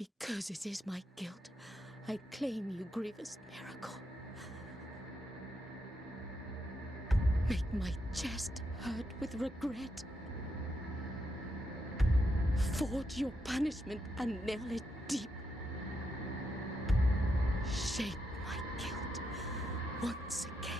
Because it is my guilt, I claim you, grievous miracle. Make my chest hurt with regret. Forge your punishment and nail it deep. Shape my guilt once again.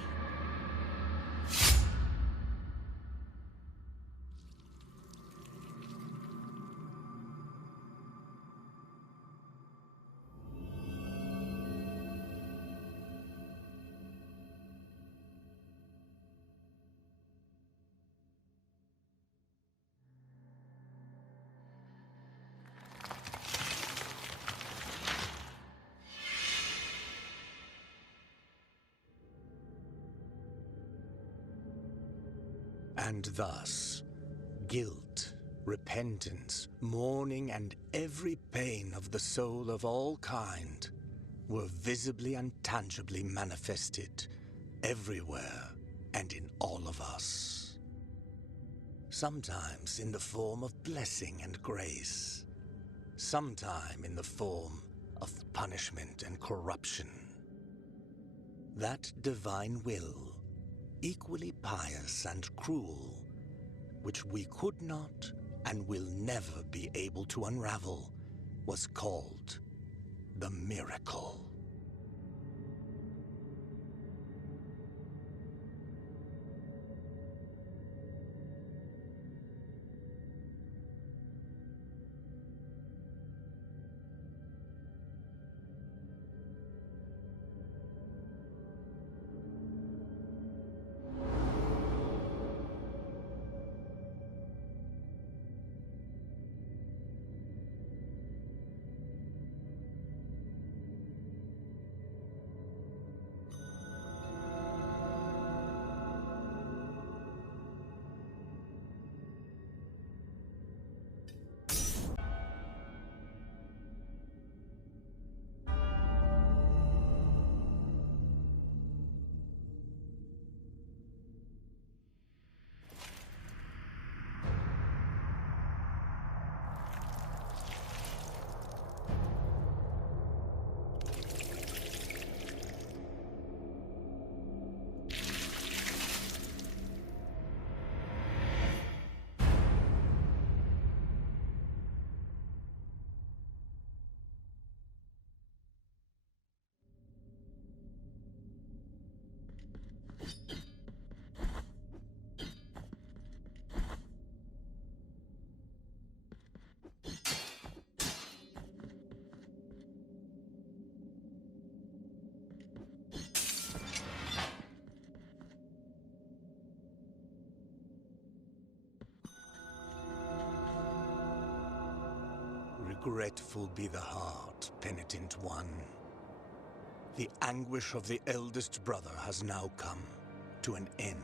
And thus, guilt, repentance, mourning, and every pain of the soul of all kind were visibly and tangibly manifested everywhere and in all of us. Sometimes in the form of blessing and grace, sometime in the form of punishment and corruption. That divine will, equally pious and cruel, which we could not and will never be able to unravel, was called the miracle. Regretful be the heart, penitent one. The anguish of the eldest brother has now come to an end.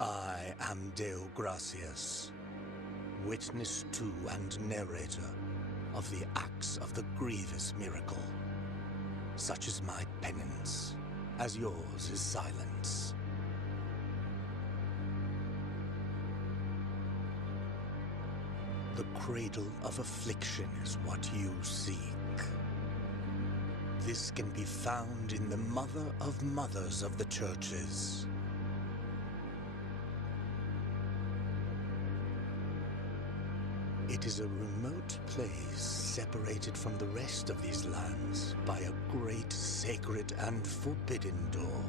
I am Deo Gracias, witness to and narrator of the acts of the grievous miracle. Such is my penance, as yours is silence. The cradle of affliction is what you seek. This can be found in the Mother of Mothers of the Churches. It is a remote place separated from the rest of these lands by a great sacred and forbidden door.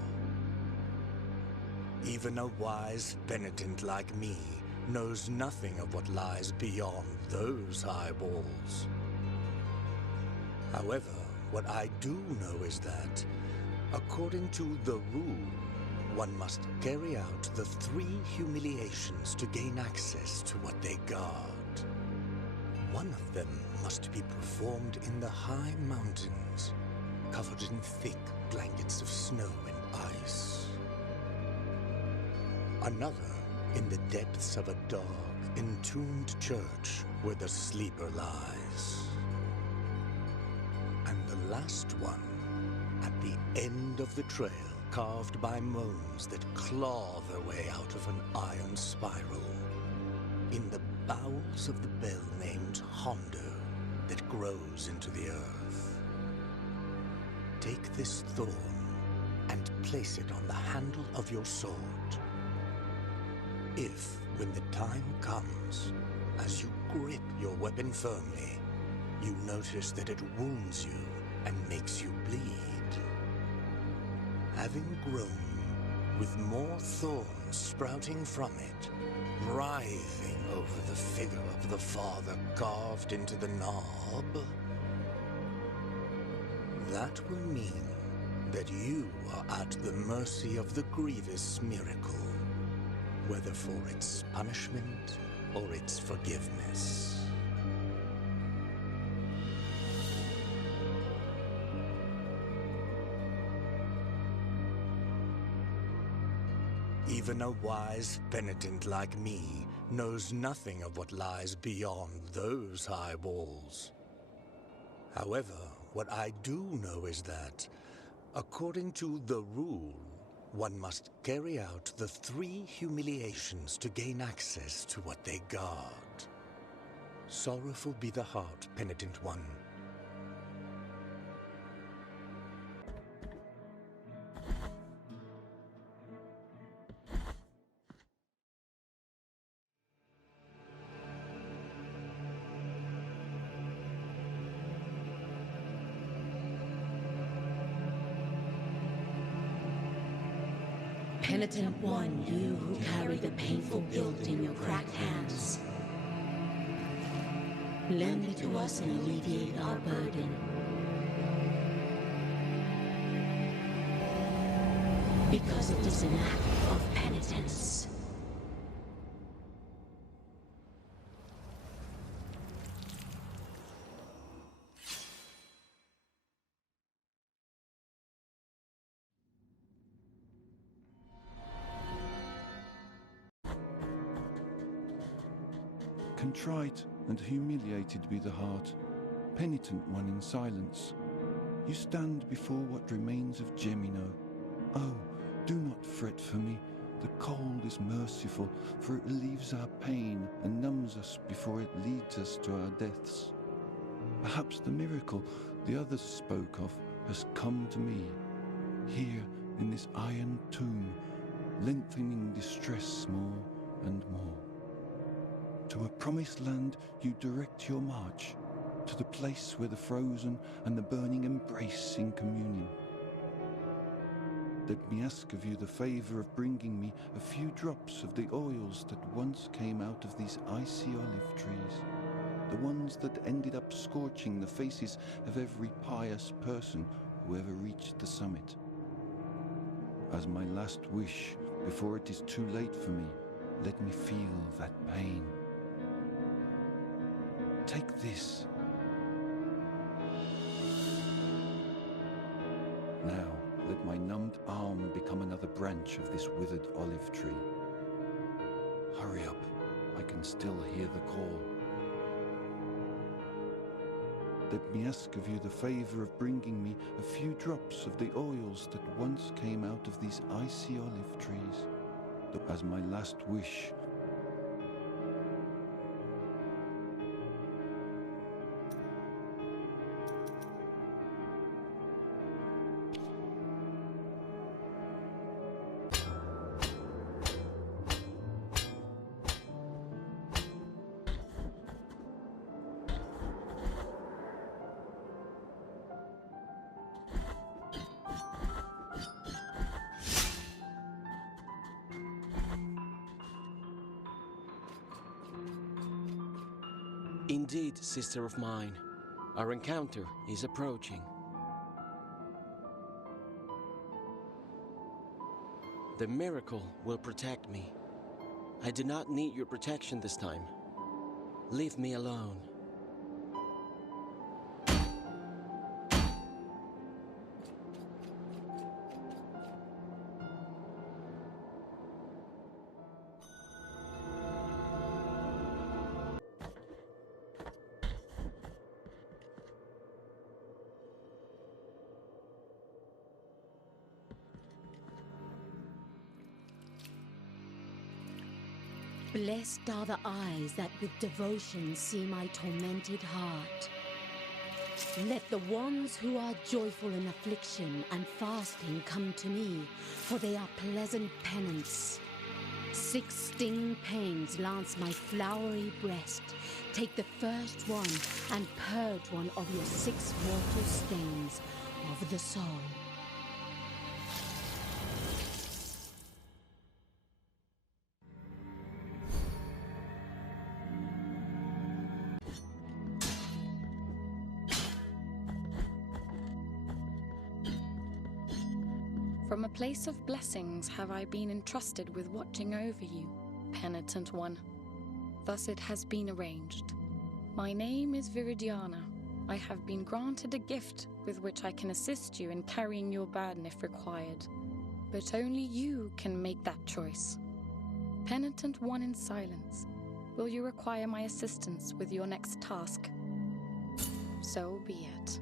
Even a wise penitent like me knows nothing of what lies beyond those high walls. However, what I do know is that, according to the rule, one must carry out the 3 humiliations to gain access to what they guard. One of them must be performed in the high mountains, covered in thick blankets of snow and ice. Another in the depths of a dark, entombed church where the sleeper lies. And the last one, at the end of the trail, carved by moans that claw their way out of an iron spiral, in the bowels of the bell named Hondo. that grows into the earth. Take this thorn and place it on the handle of your sword. If, when the time comes, as you grip your weapon firmly, you notice that it wounds you and makes you bleed, having grown with more thorns sprouting from it, writhing over the figure of the Father carved into the knob, that will mean that you are at the mercy of the grievous miracle, whether for its punishment or its forgiveness. Even a wise penitent like me knows nothing of what lies beyond those high walls. However, what I do know is that, according to the rule, one must carry out the 3 humiliations to gain access to what they guard. Sorrowful be the heart, penitent one. Penitent one, you who carry the painful guilt in your cracked hands, lend it to us and alleviate our burden. Because it is an act of penitence. Contrite and humiliated be the heart, penitent one in silence. You stand before what remains of Gemino. Oh, do not fret for me. The cold is merciful, for it relieves our pain and numbs us before it leads us to our deaths. Perhaps the miracle the others spoke of has come to me, here in this iron tomb, lengthening distress more and more. To a promised land you direct your march, to the place where the frozen and the burning embrace in communion. Let me ask of you the favor of bringing me a few drops of the oils that once came out of these icy olive trees, the ones that ended up scorching the faces of every pious person who ever reached the summit. As my last wish, before it is too late for me, let me feel that pain. Take this. Now, let my numbed arm become another branch of this withered olive tree. Hurry up, I can still hear the call. Let me ask of you the favor of bringing me a few drops of the oils that once came out of these icy olive trees, as my last wish. Indeed, sister of mine, our encounter is approaching. The miracle will protect me. I do not need your protection this time. Leave me alone. Blessed are the eyes that with devotion see my tormented heart. Let the ones who are joyful in affliction and fasting come to me, for they are pleasant penance. 6 sting pains lance my flowery breast. Take the first one and purge one of your 6 mortal stains of the soul. From a place of blessings have I been entrusted with watching over you, penitent one. Thus it has been arranged. My name is Viridiana. I have been granted a gift with which I can assist you in carrying your burden if required. But only you can make that choice. Penitent one in silence, will you require my assistance with your next task? So be it.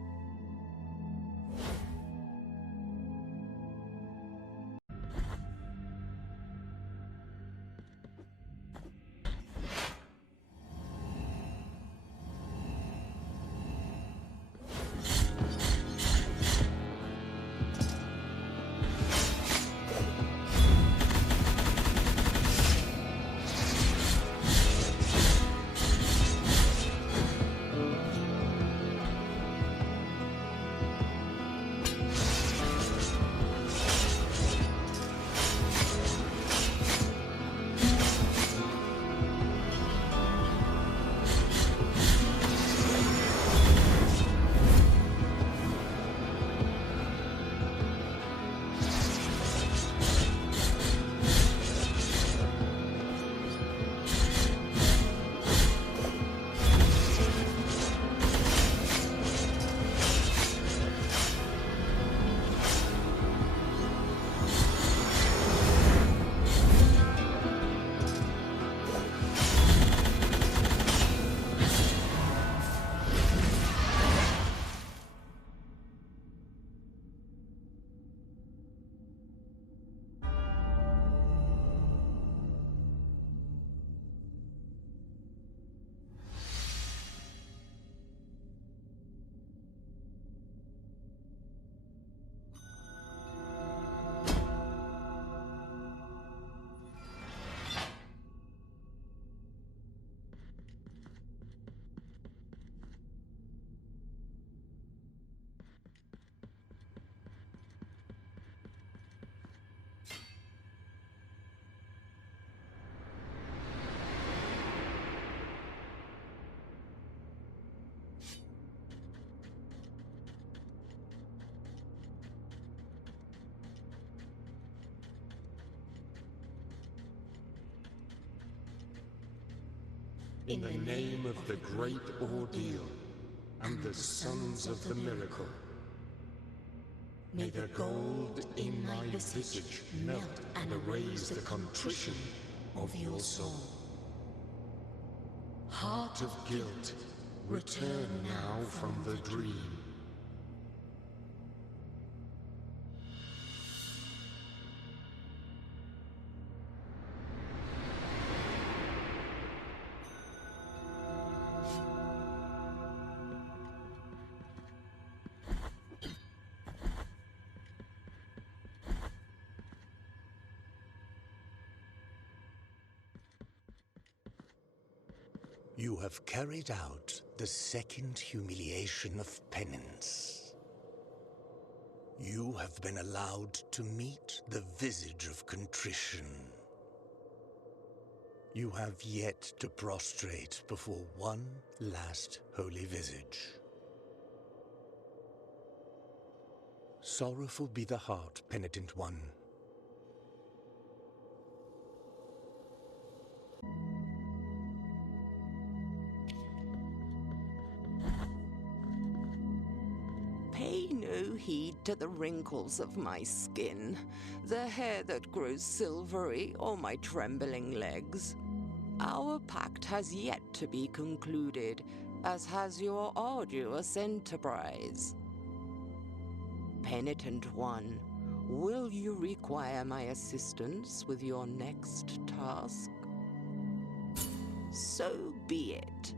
In the name of the great ordeal and the sons of the miracle, may the gold in my visage melt and erase the contrition of your soul. Heart of guilt, return now from the dream. You have carried out the second humiliation of penance. You have been allowed to meet the visage of contrition. You have yet to prostrate before one last holy visage. Sorrowful be the heart, penitent one. Pay no heed to the wrinkles of my skin, the hair that grows silvery, or my trembling legs. Our pact has yet to be concluded, as has your arduous enterprise. Penitent one, will you require my assistance with your next task? So be it.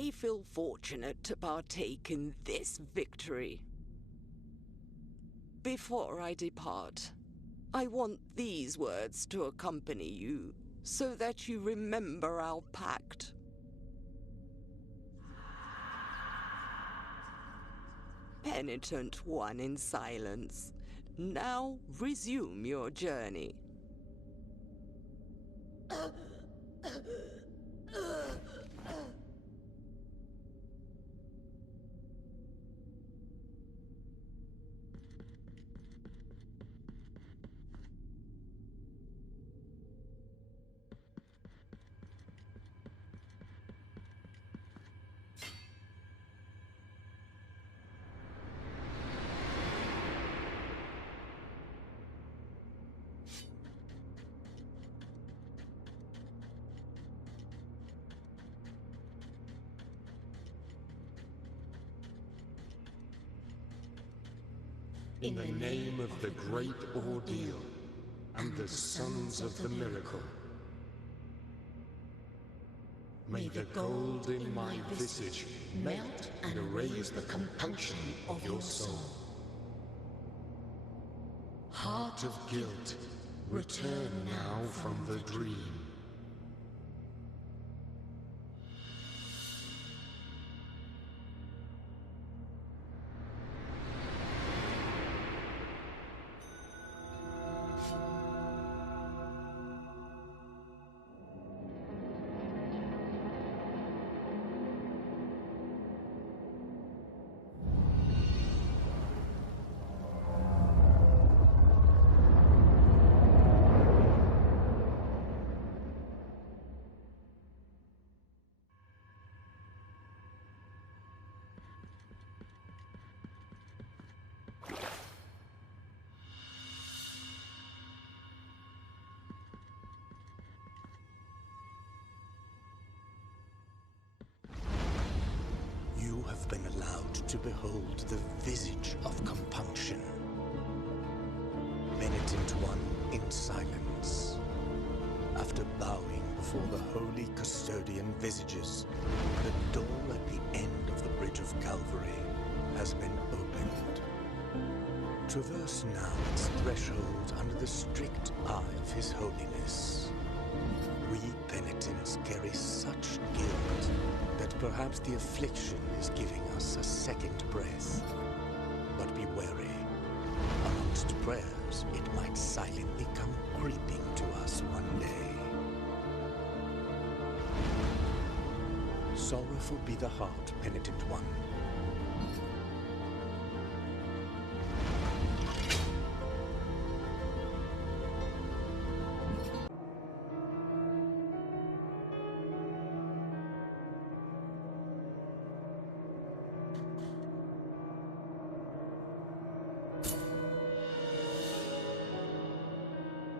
I feel fortunate to partake in this victory. Before I depart, I want these words to accompany you, so that you remember our pact. Penitent one in silence, now resume your journey. In the name of the great ordeal and the sons of the miracle, may the gold in my visage melt and erase the compunction of your soul. Heart of guilt, return now from the dream. You have been allowed to behold the visage of compunction. Penitent one in silence. After bowing before the holy custodian visages, the door at the end of the Bridge of Calvary has been opened. Traverse now its threshold under the strict eye of His Holiness. We penitents carry such guilt that perhaps the affliction is giving us a second breath. But be wary. Amongst prayers, it might silently come creeping to us one day. Sorrowful be the heart, penitent one.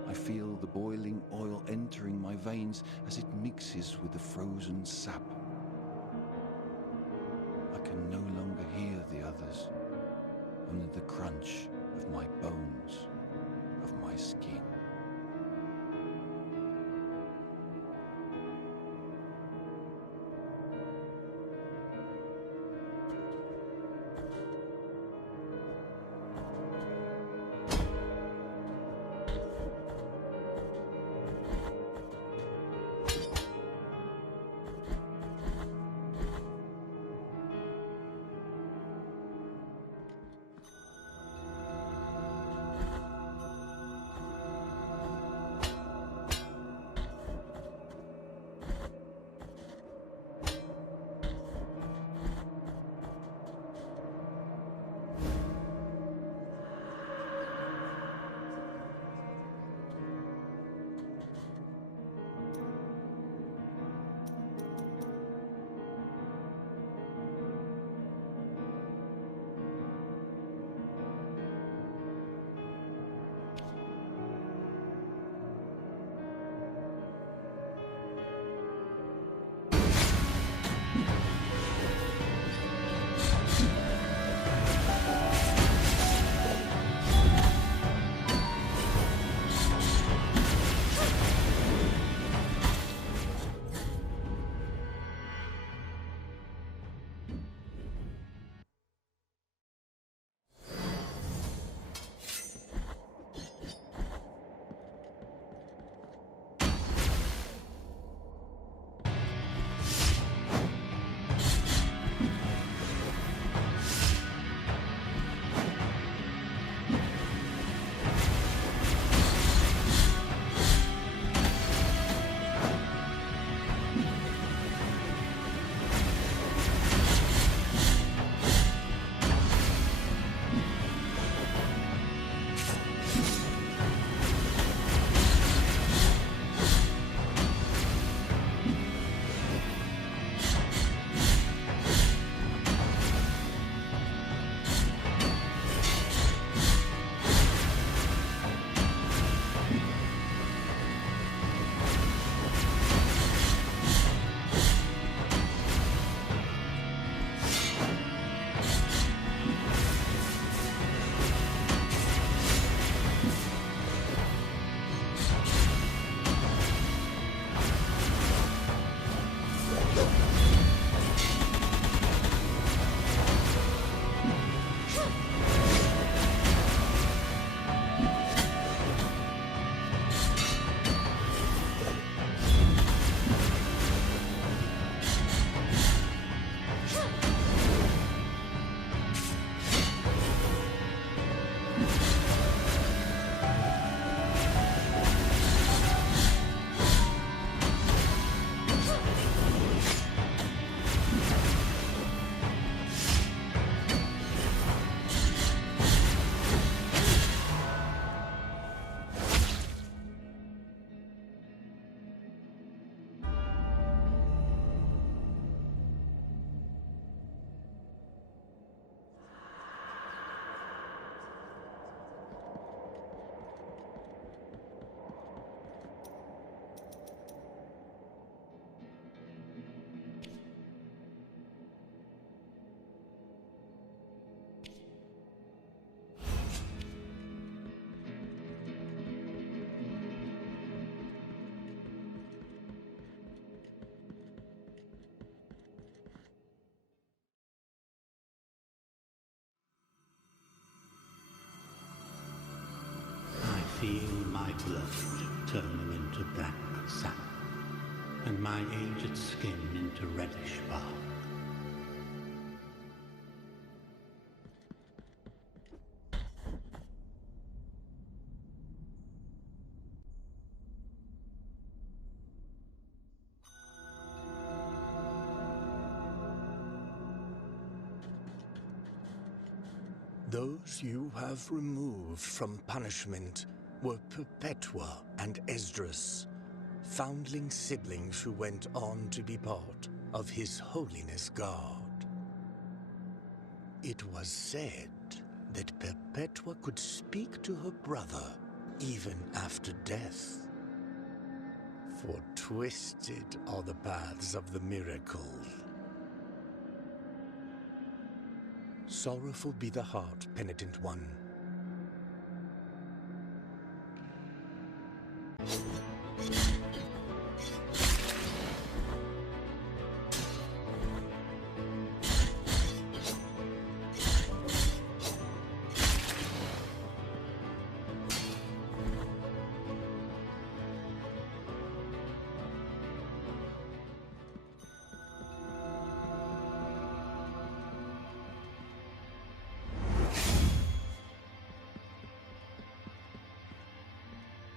I feel the boiling oil entering my veins as it mixes with the frozen sap. I can no longer hear the others, only the crunch of my bones, of my skin. my blood, turning into black sap, and my aged skin into reddish bark. Those you have removed from punishment were Perpetua and Esdras, foundling siblings who went on to be part of His Holiness God. It was said that Perpetua could speak to her brother even after death. For twisted are the paths of the miracle. Sorrowful be the heart, penitent one.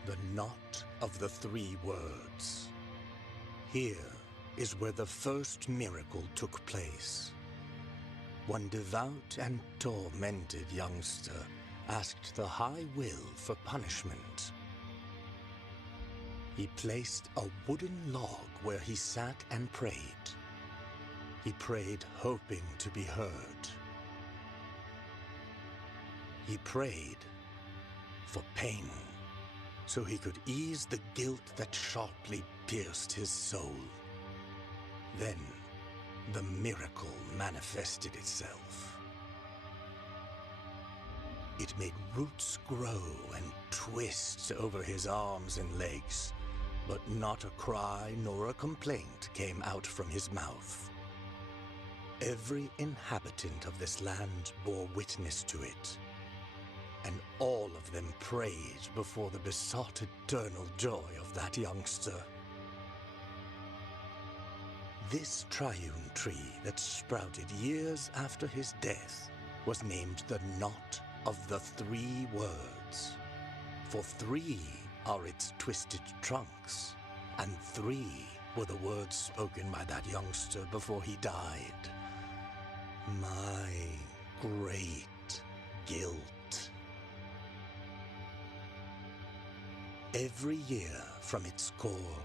The knot of the three words. Here is where the first miracle took place. One devout and tormented youngster asked the High Will for punishment. He placed a wooden log where he sat and prayed. He prayed hoping to be heard. He prayed for pain, so he could ease the guilt that sharply pierced his soul. Then, the miracle manifested itself. It made roots grow and twist over his arms and legs, but not a cry nor a complaint came out from his mouth. Every inhabitant of this land bore witness to it, and all of them prayed before the besought eternal joy of that youngster. This triune tree that sprouted years after his death was named the Knot of the Three Words. For three are its twisted trunks, and three were the words spoken by that youngster before he died. My great guilt. Every year from its core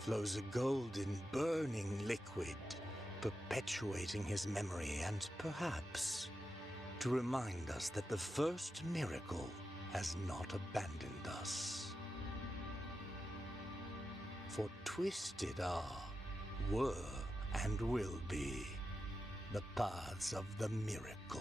flows a golden, burning liquid, perpetuating his memory and perhaps to remind us that the first miracle has not abandoned us. For twisted are, were, and will be the paths of the miracle.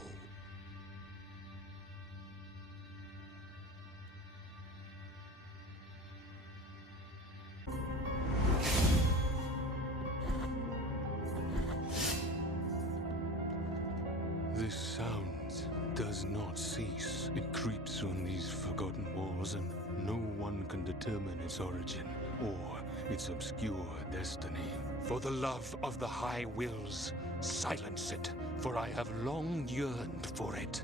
This sound does not cease. It creeps on these forgotten walls, and no one can determine its origin or its obscure destiny. For the love of the High Wills, silence it, for I have long yearned for it.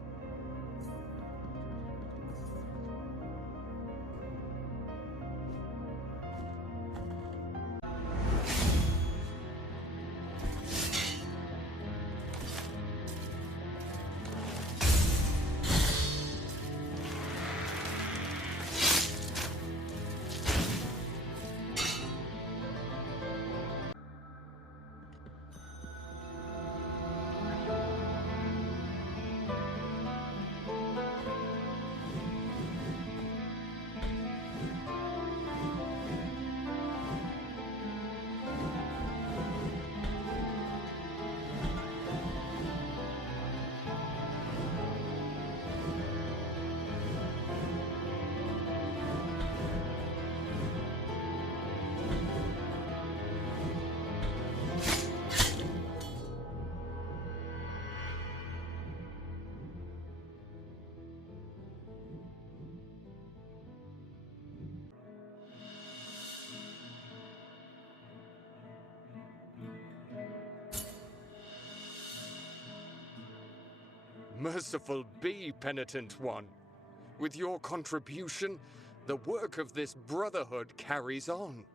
Merciful be, penitent one. With your contribution, the work of this brotherhood carries on.